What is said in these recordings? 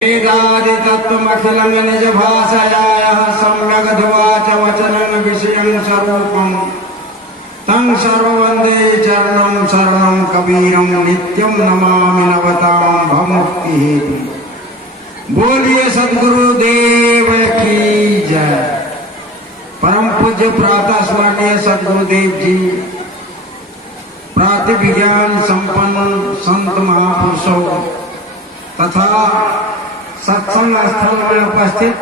वेदादितत्त्वमखिलं निजभाषया सम्यग्ध्वाच वचनं विषयं स्वरूपं तं सर्ववन्दे चरणं शरणं कबीरं नित्यं नमामि नवतां भवमुक्तिहेतु। बोलिए सद्गुरुदेव की जय। परम पूज्य प्रातः स्मरणीय सद्गुरुदेव जी प्रातिविज्ञान संपन्न संत महापुरुषों तथा सत्संग स्थल में उपस्थित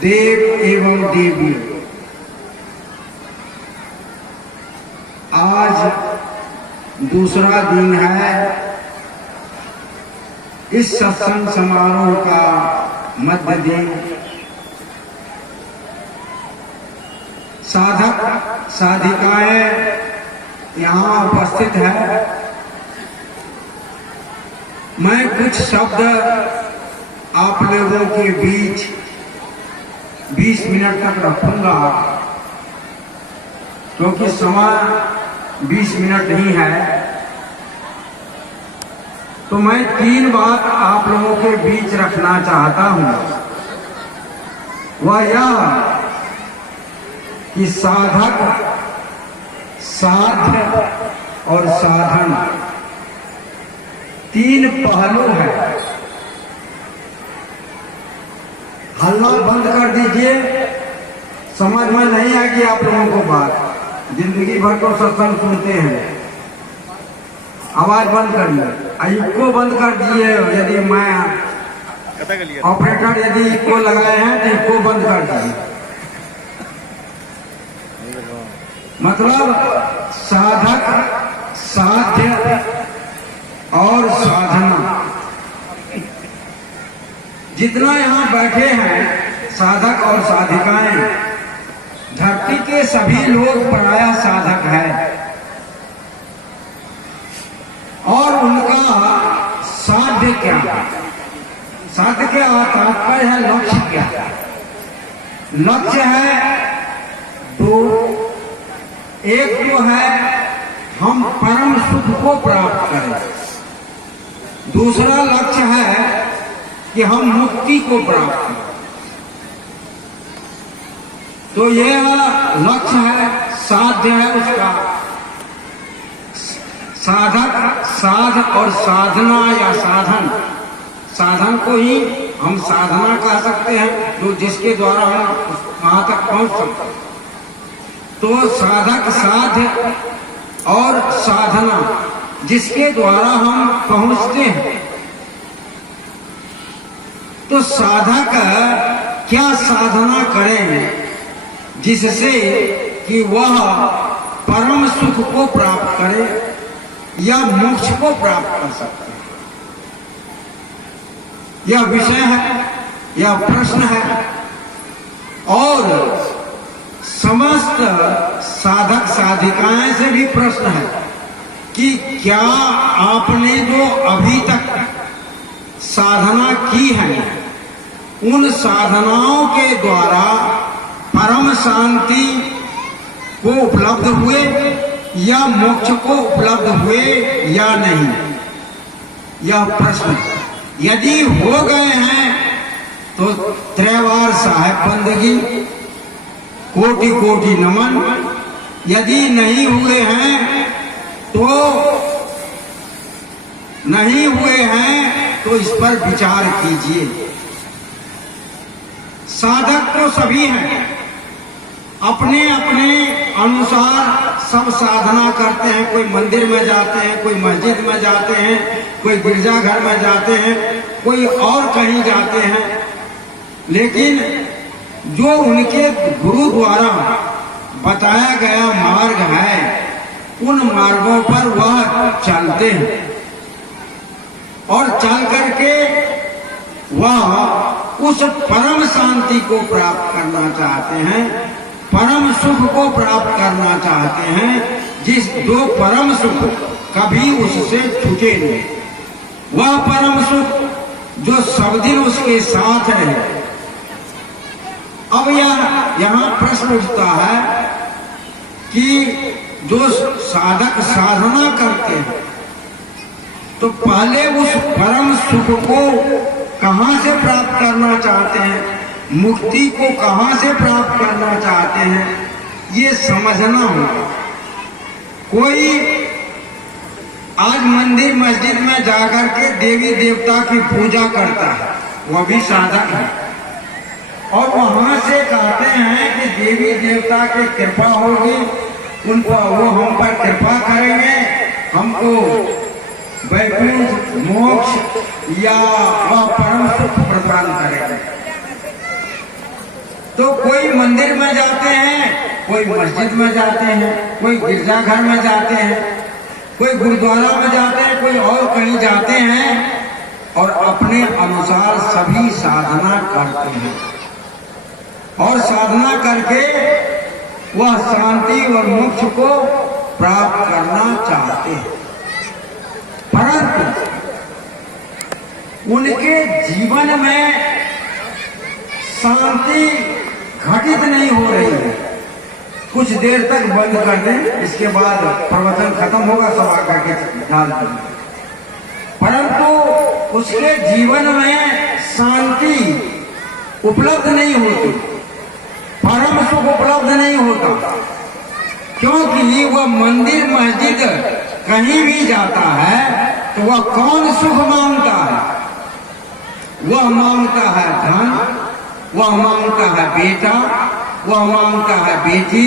देव एवं देवी, आज दूसरा दिन है इस सत्संग समारोह का मध्य दिन। साधक साधिकाएं यहाँ उपस्थित है। मैं कुछ शब्द आप लोगों के बीच 20 मिनट तक रखूंगा, क्योंकि समय 20 मिनट नहीं है। तो मैं 3 बात आप लोगों के बीच रखना चाहता हूं। वह यह कि साधक, साध्य और साधन 3 पहलू है। हल्ला बंद कर दीजिए, समझ में नहीं आएगी आप लोगों को बात। जिंदगी भर तो सत्संग सुनते हैं। आवाज बंद करिए, इको बंद कर दिए। यदि मैं ऑपरेटर यदि इको लगाए हैं तो इको बंद कर दीजिए। मतलब साधक, साध्य और साधना, जितना यहाँ बैठे हैं साधक और साधिकाएं, धरती के सभी लोग प्रायः साधक हैं। और उनका साध्य क्या है? साध्य क्या तात्पर्य है? लक्ष्य क्या? लक्ष्य है 2। एक तो है हम परम सुख को प्राप्त करें, दूसरा लक्ष्य है कि हम मुक्ति को प्राप्त करें। तो यह लक्ष्य है, साध्य है उसका। साधक, साध और साधना या साधन, साधन को ही हम साधना कह सकते हैं, जो जिसके द्वारा हम वहां तक पहुंच सकते हैं। तो साधक, साध्य और साधना, जिसके द्वारा हम पहुंचते हैं। तो साधक क्या साधना करें जिससे कि वह परम सुख को प्राप्त करे या मोक्ष को प्राप्त कर सकते हैं? यह विषय है, यह प्रश्न है। और समस्त साधक साधिकाएं से भी प्रश्न है कि क्या आपने जो अभी तक साधना की है, उन साधनाओं के द्वारा परम शांति को उपलब्ध हुए या मोक्ष को उपलब्ध हुए या नहीं? यह प्रश्न। यदि हो गए हैं तो त्रैवार साहेब बंदगी, कोटि कोटि नमन। यदि नहीं हुए हैं तो नहीं हुए हैं तो इस पर विचार कीजिए। साधक तो सभी हैं, अपने अपने अनुसार सब साधना करते हैं। कोई मंदिर में जाते हैं, कोई मस्जिद में जाते हैं, कोई गिरजाघर में जाते हैं, कोई और कहीं जाते हैं। लेकिन जो उनके गुरु द्वारा बताया गया मार्ग है, उन मार्गों पर वह चलते हैं और चल करके वह उस परम शांति को प्राप्त करना चाहते हैं, परम सुख को प्राप्त करना चाहते हैं, जो परम सुख कभी उससे छूटे नहीं। वह परम सुख जो सब दिन उसके साथ रहे। अब यहाँ प्रश्न उठता है कि जो साधक साधना करते हैं तो पहले उस परम सुख को कहाँ से प्राप्त करना चाहते हैं, मुक्ति को कहाँ से प्राप्त करना चाहते हैं, ये समझना होगा। कोई आज मंदिर मस्जिद में जाकर के देवी देवता की पूजा करता है, वह भी साधक है, और वहां से कहते हैं कि देवी देवता की कृपा होगी, उन पर वो हम पर कृपा करेंगे, हमको वैकुंठ मोक्ष या वह परम सुख प्रदान करेंगे। तो कोई मंदिर में जाते हैं, कोई मस्जिद में जाते हैं, कोई गिरजाघर में जाते हैं, कोई गुरुद्वारा में जाते हैं, कोई और कहीं जाते हैं, और अपने अनुसार सभी साधना करते हैं, और साधना करके वह शांति और मोक्ष को प्राप्त करना चाहते हैं। परंतु उनके जीवन में शांति घटित नहीं हो रही है। कुछ देर तक बंद कर दें, इसके बाद प्रवचन खत्म होगा, सब आकर के डाल दें। परंतु उसके जीवन में शांति उपलब्ध नहीं होती, परम सुख उपलब्ध नहीं होता, क्योंकि वह मंदिर मस्जिद कहीं भी जाता है तो वह कौन सुख मांगता है? वह मांगता है धन, वह मांगता है बेटा, वह मांगता है बेटी,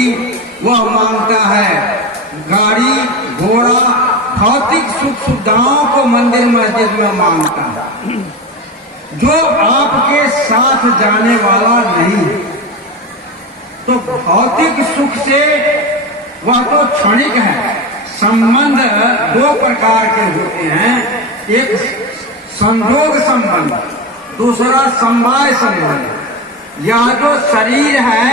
वह मांगता है गाड़ी घोड़ा, भौतिक सुख सुविधाओं को मंदिर मस्जिद में मांगता है, जो आपके साथ जाने वाला नहीं है। तो भौतिक सुख से वह तो क्षणिक है। संबंध दो प्रकार के होते हैं, एक संयोग संबंध, दूसरा समवाय संबंध। यह जो शरीर है,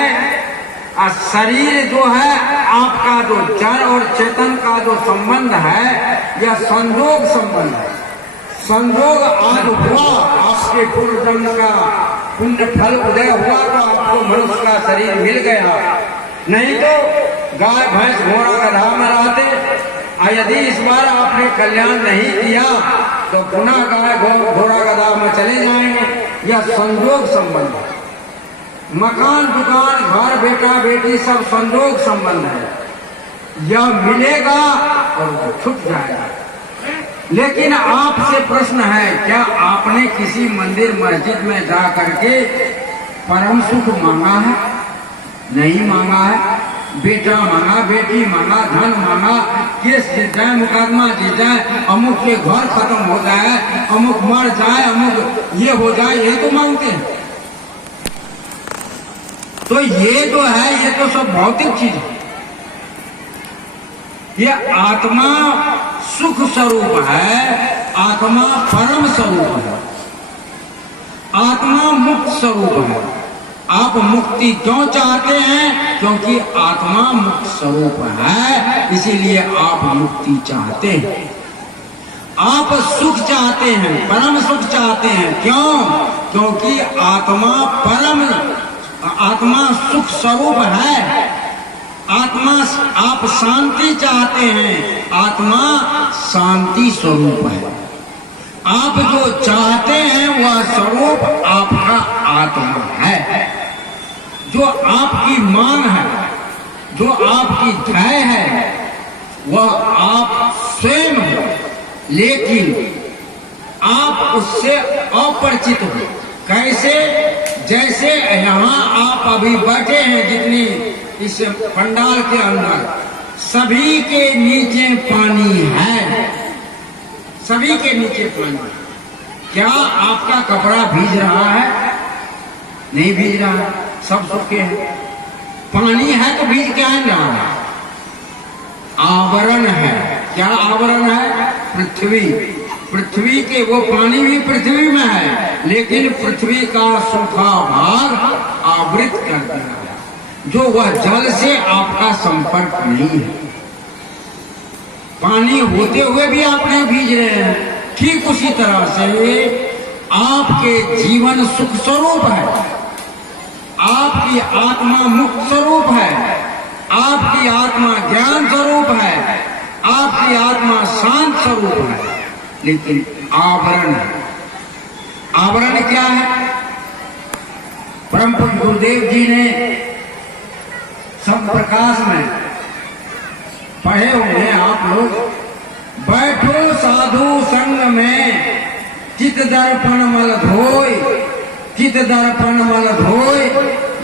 शरीर जो है आपका, जो जड़ और चेतन का जो संबंध है, यह संयोग संबंध है। संयोग आज हुआ, आपके पूर्व जन्म का पुण्य फल उदय हुआ तो आपको मनुष्य का शरीर मिल गया, नहीं तो गाय भैंस घोड़ा गधा में रहते। यदि इस बार आपने कल्याण नहीं किया तो पुनः गाय घोड़ा गधा में चले जाएंगे। यह संयोग संबंध है। मकान दुकान घर बेटा बेटी सब संयोग संबंध है। यह मिलेगा और छूट जाएगा। लेकिन आपसे प्रश्न है, क्या आपने किसी मंदिर मस्जिद में जा करके परम सुख मांगा है? नहीं मांगा है। बेटा मांगा, बेटी मांगा, धन मांगा, केस जीत जाए, मुकदमा जीत जाए, अमुक के घर खत्म हो जाए, अमुक मर जाए, अमुक ये हो जाए, ये तो मांगते हैं। तो ये जो है, ये तो सब भौतिक चीज है। ये आत्मा सुख स्वरूप है, आत्मा परम स्वरूप है, आत्मा मुक्त स्वरूप है। आप मुक्ति क्यों चाहते हैं? क्योंकि आत्मा मुक्त स्वरूप है, इसीलिए आप मुक्ति चाहते हैं। आप सुख चाहते हैं, परम सुख चाहते हैं। क्यों? क्योंकि आत्मा सुख स्वरूप है। आत्मा, आप शांति चाहते हैं, आत्मा शांति स्वरूप है। आप जो चाहते हैं वह स्वरूप आपका आत्मा है। जो आपकी मांग है, जो आपकी ध्येय है, वह आप स्वयं हो, लेकिन आप उससे अपरिचित हो। कैसे? जैसे यहाँ आप अभी बैठे हैं, जितनी इस पंडाल के अंदर, सभी के नीचे पानी है, सभी के नीचे पानी। क्या आपका कपड़ा भीग रहा है? नहीं भीग रहा है, सब सूखे हैं। पानी है तो भीग क्या है? रहा है, आवरण है। क्या आवरण है? पृथ्वी। पृथ्वी के वो पानी भी पृथ्वी में है, लेकिन पृथ्वी का सूखा भाग आवृत कर दिया है, जो वह जल से आपका संपर्क नहीं है। पानी होते हुए भी आप नहीं भीग रहे हैं। ठीक उसी तरह से आपके जीवन सुख स्वरूप है, आपकी आत्मा मुक्त स्वरूप है, आपकी आत्मा ज्ञान स्वरूप है, आपकी आत्मा शांत स्वरूप है, लेकिन आवरण है। आवरण क्या है? परम पूज्य गुरुदेव जी ने सब प्रकाश में पढ़े होंगे आप लोग। बैठो साधु संग में चित दर्पण मल धोय, चित दर्पण मल धोय,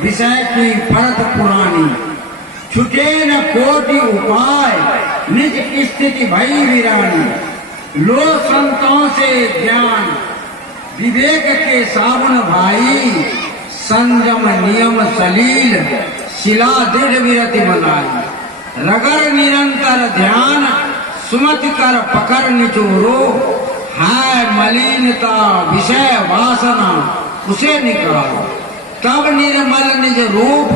विषय की परत पुरानी, छुटे न कोटि उपाय, निज स्थिति भई वीरानी। लो संतों से ज्ञान, विवेक के सावन भाई, संयम नियम सलील, शिला दृढ़ विरति बनाई। रगर निरंतर ध्यान, सुमति कर पकड़ निचोरो, है मलिनता विषय वासना उसे निकालो। तब निर्मल निज रूप,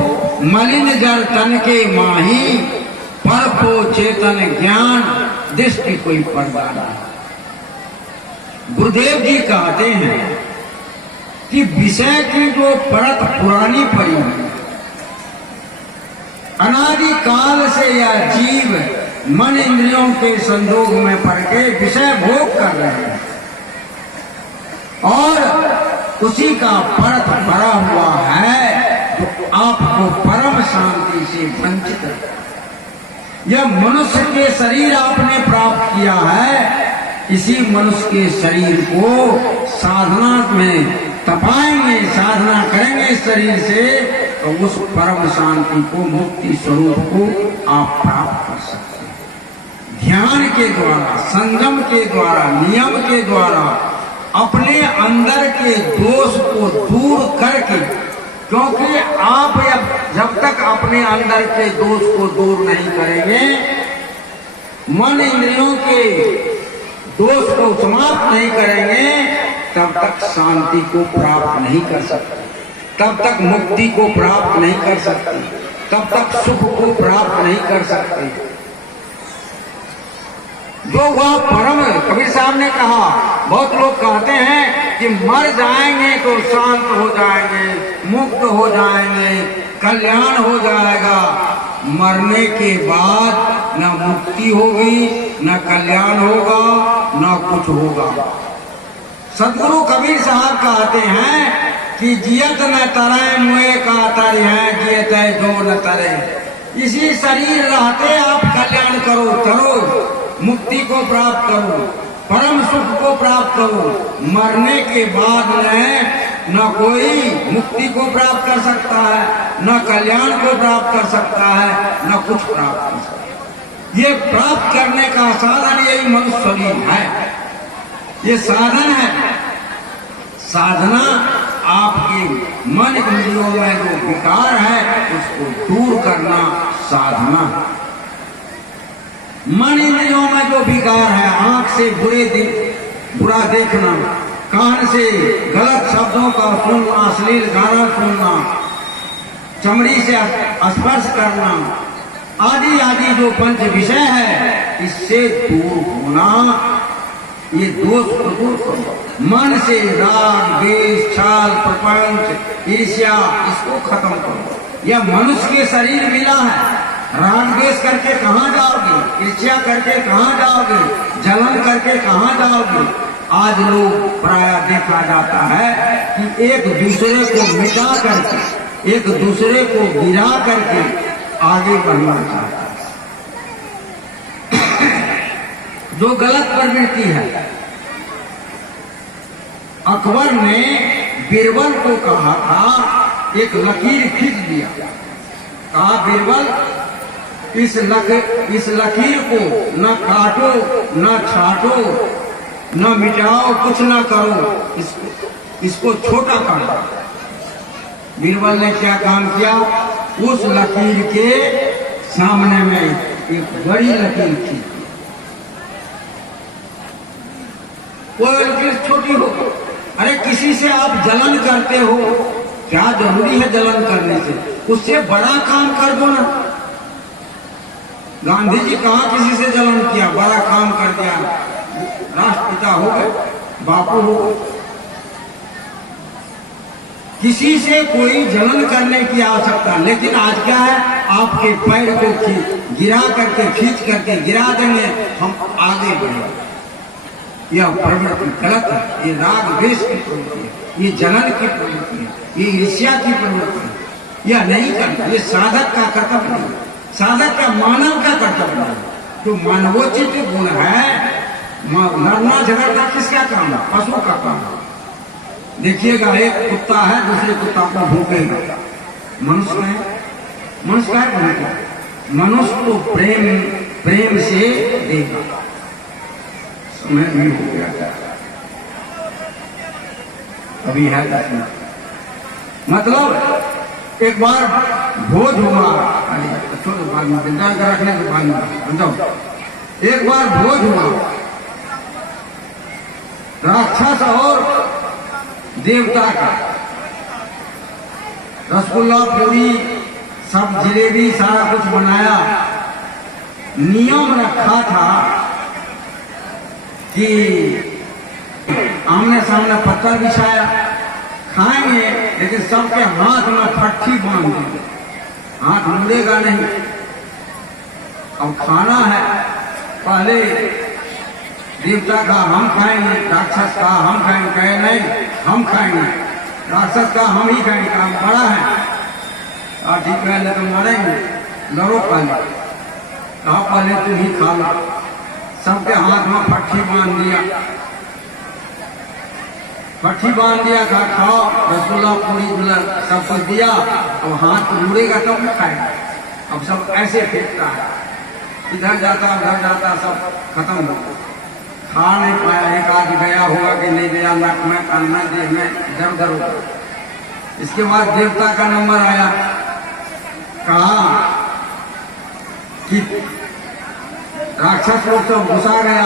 मलिन जर तन के माही, पर को चेतन ज्ञान, दृष्टि कोई पर्दा नहीं। गुरुदेव जी कहते हैं कि विषय की जो परत पुरानी पड़ी है, अनादि काल से यह जीव मन इंद्रियों के संजोग में पड़ के विषय भोग कर रहे हैं और उसी का परत भरा हुआ है जो आपको परम शांति से वंचित है। यह मनुष्य के शरीर आपने प्राप्त किया है, इसी मनुष्य के शरीर को साधना में तपाएंगे, साधना करेंगे इस शरीर से, तो उस परम शांति को, मुक्ति स्वरूप को आप प्राप्त कर सकते हैं। ध्यान के द्वारा, संयम के द्वारा, नियम के द्वारा अपने अंदर के दोष को दूर करके, क्योंकि आप जब तक अपने अंदर के दोष को दूर नहीं करेंगे, मन इंद्रियों के दोष को समाप्त नहीं करेंगे, तब तक शांति को प्राप्त नहीं कर सकते, तब तक मुक्ति को प्राप्त नहीं कर सकते, तब तक सुख को प्राप्त नहीं कर सकते। जो वह परम, कबीर साहब ने कहा, बहुत लोग कहते हैं कि मर जाएंगे तो शांत हो जाएंगे, मुक्त हो जाएंगे, कल्याण हो जाएगा। मरने के बाद न मुक्ति होगी, न कल्याण होगा, न कुछ होगा। सदगुरु कबीर साहब कहते हैं कि जियत न तरे मुए का तर है, जियत है जो न तरे। इसी शरीर रहते आप कल्याण करो, करो, मुक्ति को प्राप्त करो, परम सुख को प्राप्त करो। मरने के बाद न कोई मुक्ति को प्राप्त कर सकता है, न कल्याण को प्राप्त कर सकता है, न कुछ प्राप्त कर सकता है। ये प्राप्त करने का साधन यही मनुष्य शरीर है, ये साधन है। साधना आपके मन इंद्रियों में जो विकार है उसको दूर करना साधना। मन इंद्रियों में जो विकार है, आंख से बुरा देखना, कान से गलत शब्दों का सुनना, अश्लील गाना सुनना, चमड़ी से स्पर्श करना, आदि आदि जो पंच विषय है, इससे दूर होना, ये दोष को दूर करो। मन से राग, द्वेष, छल, प्रपंच, ईर्ष्या, इसको खत्म करो। यह मनुष्य के शरीर मिला है, राग द्वेष करके कहाँ जाओगे, ईर्ष्या करके कहाँ जाओगे, जलन करके कहाँ जाओगे। आज लोग प्राय देखा जाता है कि एक दूसरे को मिटा करके, एक दूसरे को गिरा करके आगे बढ़ना चाहता है, जो गलत प्रवृत्ति है। अकबर ने बीरबल को कहा था, एक लकीर खींच दिया, कहा बीरबल इस लकीर को न काटो, न छाटो, न मिटाओ, कुछ न करो, इसको छोटा कर दो। बीरबल ने क्या काम किया, उस लकीर के सामने में एक बड़ी लकीर थी। वो लकीर छोटी हो, अरे किसी से आप जलन करते हो, क्या जरूरी है जलन करने से, उससे बड़ा काम कर दो ना। गांधी जी कहाँ किसी से जलन किया, बड़ा काम कर दिया, राष्ट्रपिता हो गए, बापू हो गए। किसी से कोई जलन करने की आवश्यकता, लेकिन आज क्या है, आपके पैर को गिरा करके, खींच करके गिरा देंगे, हम आगे बढ़े। यह प्रवृत्ति गलत है, ये राग द्वेष की प्रवृत्ति है, ये जलन की प्रवृत्ति है, ये ईर्ष्या की प्रवृत्ति है। यह नहीं करना, ये साधक का कर्तव्य नहीं, साधक का मानव का कर्तव्य नहीं। तो मानवोचित गुण है, लड़ना झगड़ना किसका काम है? पशु का काम है। देखिएगा, एक कुत्ता है दूसरे कुत्ता को भूखेगा, मनुष्य है, मनुष्य का भूखेगा, मनुष्य को प्रेम से देगा। समय नहीं हो गया, अभी है मतलब एक बार भोज हुआ, बाद में विज्ञान का रखने के बाद में समझो, एक बार भोज हुआ, राक्षस और देवता का, रसगुल्ला पूरी सब जलेबी सारा कुछ बनाया। नियम रखा था कि आमने सामने पत्थर बिछाया, खाएंगे लेकिन सबके हाथ में फट्टी बांध देंगे, हाथ मुड़ेगा नहीं। अब खाना है, पहले देवता का हम खाएंगे, राक्षस का हम खाएंगे, कहे नहीं हम खाएंगे, राक्षस का हम ही खाएंगे, काम बड़ा है। ठीक है, तो मारेंगे, लड़ो पहले, कहा पहले तुम ही खा लो। सबके हाथ में फट्टी बांध दिया, फट्टी बांध दिया, कहा खाओ, रसगुल्ला पूरी सब कुछ दिया। अब हाथ मुड़ेगा तब तो खाएगा। अब सब ऐसे फेंकता है, इधर जाता उधर जाता, सब खत्म हो गया, खा नहीं पाया। एक आज गया होगा कि नहीं गया, नाक में कान में देह में इधर उधर हो। इसके बाद देवता का नंबर आया, कहा कि राक्षस लोग तो घुसा गया,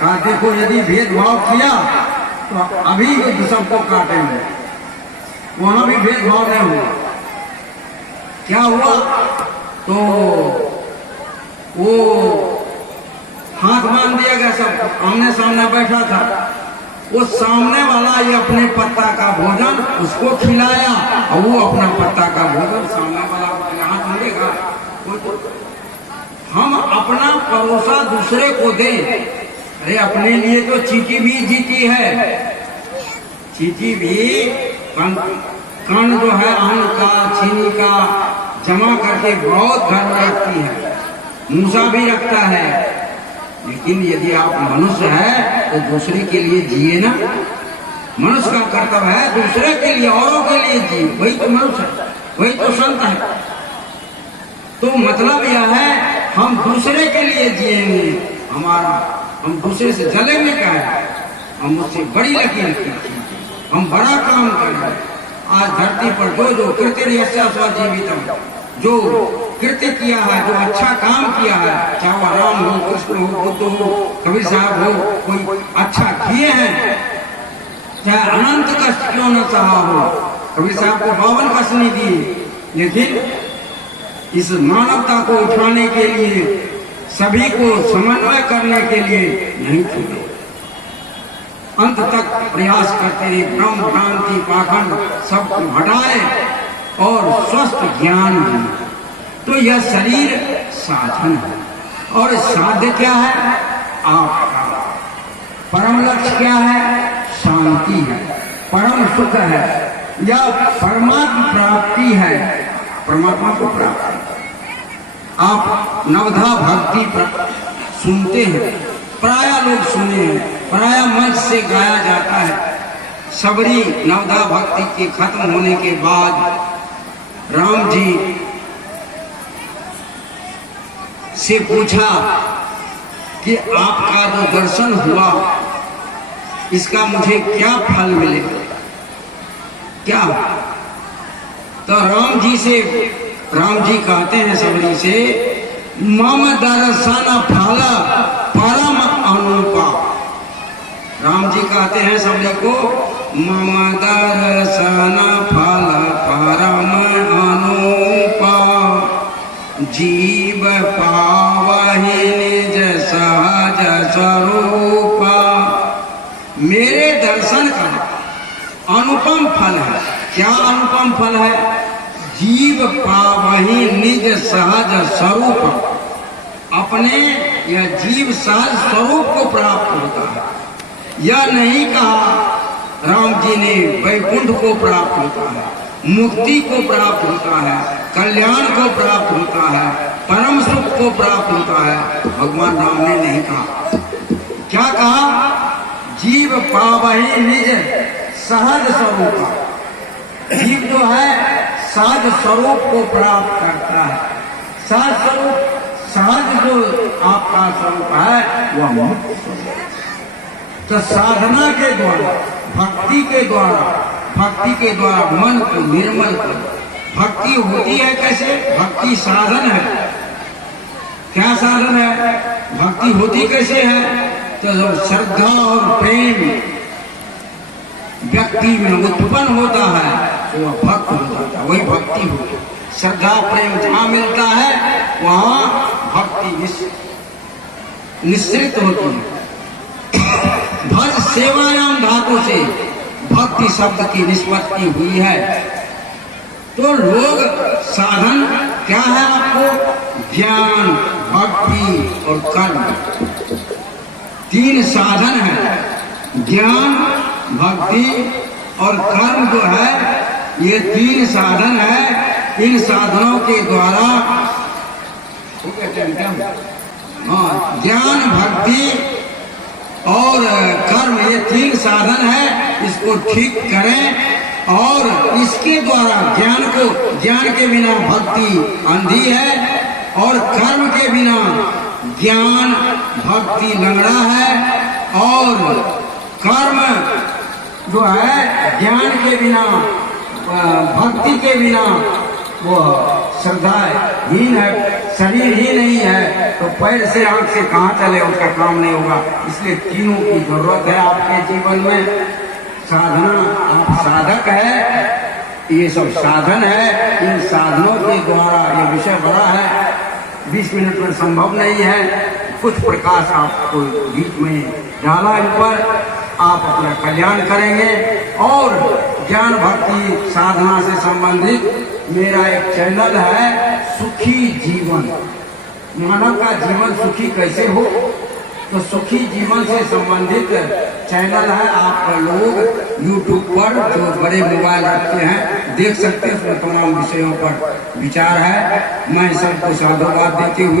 कहा देखो यदि भेदभाव किया तो अभी सबको काटेंगे। वहां भी भेदभाव नहीं हुआ। क्या हुआ? तो वो हाथ बांध दिया गया, सब आमने सामने बैठा था। वो सामने वाला ये अपने पत्ता का भोजन उसको खिलाया और वो अपना पत्ता का भोजन सामने वाला हाथ मिलेगा। हम अपना परोसा दूसरे को दें। अरे अपने लिए तो चींटी भी जीती है, चींटी भी कण जो है अन्न का चीनी का जमा करके बहुत घर में रखती है, मूसा भी रखता है। लेकिन यदि आप मनुष्य है तो दूसरे के लिए जिए ना। मनुष्य का कर्तव्य है दूसरे के लिए, औरों के लिए जिए, वही तो मनुष्य है, वही तो संत है। तो मतलब यह है हम दूसरे के लिए जिएंगे, हमारा हम दूसरे से जलेंगे क्या है? हम उससे बड़ी लकीर खींचेंगे, हम बड़ा काम करेंगे। आज धरती पर जो कृत्य स्वजीवितम, जो कृत्य किया है, जो अच्छा काम किया है, चाहे वह राम हो, कृष्ण हो, बुद्ध हो, कबीर साहब हो, कोई अच्छा किए हैं, चाहे अनंत कष्ट क्यों न सहा हो। कबीर साहब को 52 कष्ट नहीं दिए, लेकिन इस मानवता को उठाने के लिए, सभी को समन्वय करने के लिए नहीं छोड़े, अंत तक प्रयास करते रहे। ब्रह्म भ्रांति पाखंड सबको हटाए और स्वस्थ ज्ञान दिए। तो यह शरीर साधन है, और साध्य क्या है? आपका परम लक्ष्य क्या है? शांति है, परम सुख है, या परमात्मा प्राप्ति है, परमात्मा को प्राप्त। आप नवधा भक्ति सुनते हैं, प्राय लोग सुने हैं, प्राय मंच से गाया जाता है। सबरी नवधा भक्ति के खत्म होने के बाद राम जी से पूछा कि आपका जो दर्शन हुआ इसका मुझे क्या फल मिलेगा, क्या? तो राम जी कहते हैं सबरी से, मम दर्शन फल परम अनुपा। राम जी कहते हैं सबरी को, मम दर्शन फल परम अनुपा, जीव पावहि निज सहज स्वरूपा। मेरे दर्शन का अनुपम फल है। क्या अनुपम फल है? जीव पावहि निज सहज स्वरूप, अपने यह जीव सहज स्वरूप को प्राप्त होता है। यह नहीं कहा राम जी ने वैकुंठ को प्राप्त होता है, मुक्ति को प्राप्त होता है, कल्याण को प्राप्त होता है, परम सुख को प्राप्त होता है। भगवान राम ने नहीं कहा। क्या कहा? जीव पावहि निज सहज स्वरूप। जीव जो है सहज स्वरूप को प्राप्त करता है। सहज स्वरूप, सहज जो आपका स्वरूप है वह मुक्त स्वरूप। तो साधना के द्वारा, भक्ति के द्वारा मन को निर्मल कर। भक्ति होती है कैसे? भक्ति साधन है। क्या साधन है? भक्ति होती कैसे है? तो जब श्रद्धा और प्रेम व्यक्ति में उत्पन्न होता है तो वह भक्त हो जाता है, वही भक्ति होती है। श्रद्धा प्रेम जहाँ मिलता है वहाँ भक्ति निश्चित होती है। भज सेवायाम धातु से भक्ति शब्द की निष्पत्ति हुई है। तो लोग साधन क्या है? आपको ज्ञान, भक्ति और कर्म, तीन साधन है। ज्ञान, भक्ति और कर्म जो है ये तीन साधन है। इन साधनों के द्वारा हाँ, ज्ञान, भक्ति और कर्म ये तीन साधन है। इसको ठीक करें और इसके द्वारा ज्ञान के बिना भक्ति अंधी है और कर्म के बिना ज्ञान भक्ति लंगड़ा है और कर्म जो है ज्ञान के बिना भक्ति के बिना वो श्रद्धाहीन है, शरीर ही नहीं है तो पैर से आंख से कहाँ चले, उसका काम नहीं होगा। इसलिए तीनों की जरूरत है आपके जीवन में। साधना, आप साधक है, ये सब साधन है। इन साधनों के द्वारा, ये विषय बड़ा है, 20 मिनट में संभव नहीं है। कुछ प्रकाश आपको बीच में डाला, इन पर आप अपना कल्याण करेंगे। और ज्ञान भक्ति साधना से संबंधित मेरा एक चैनल है सुखी जीवन। मानव का जीवन सुखी कैसे हो, तो सुखी जीवन से संबंधित चैनल है। आप लोग YouTube पर जो बड़े मोबाइल रखते हैं देख सकते हैं, उसमें तमाम विषयों पर विचार है। मैं सबको साधुवाद देते हुए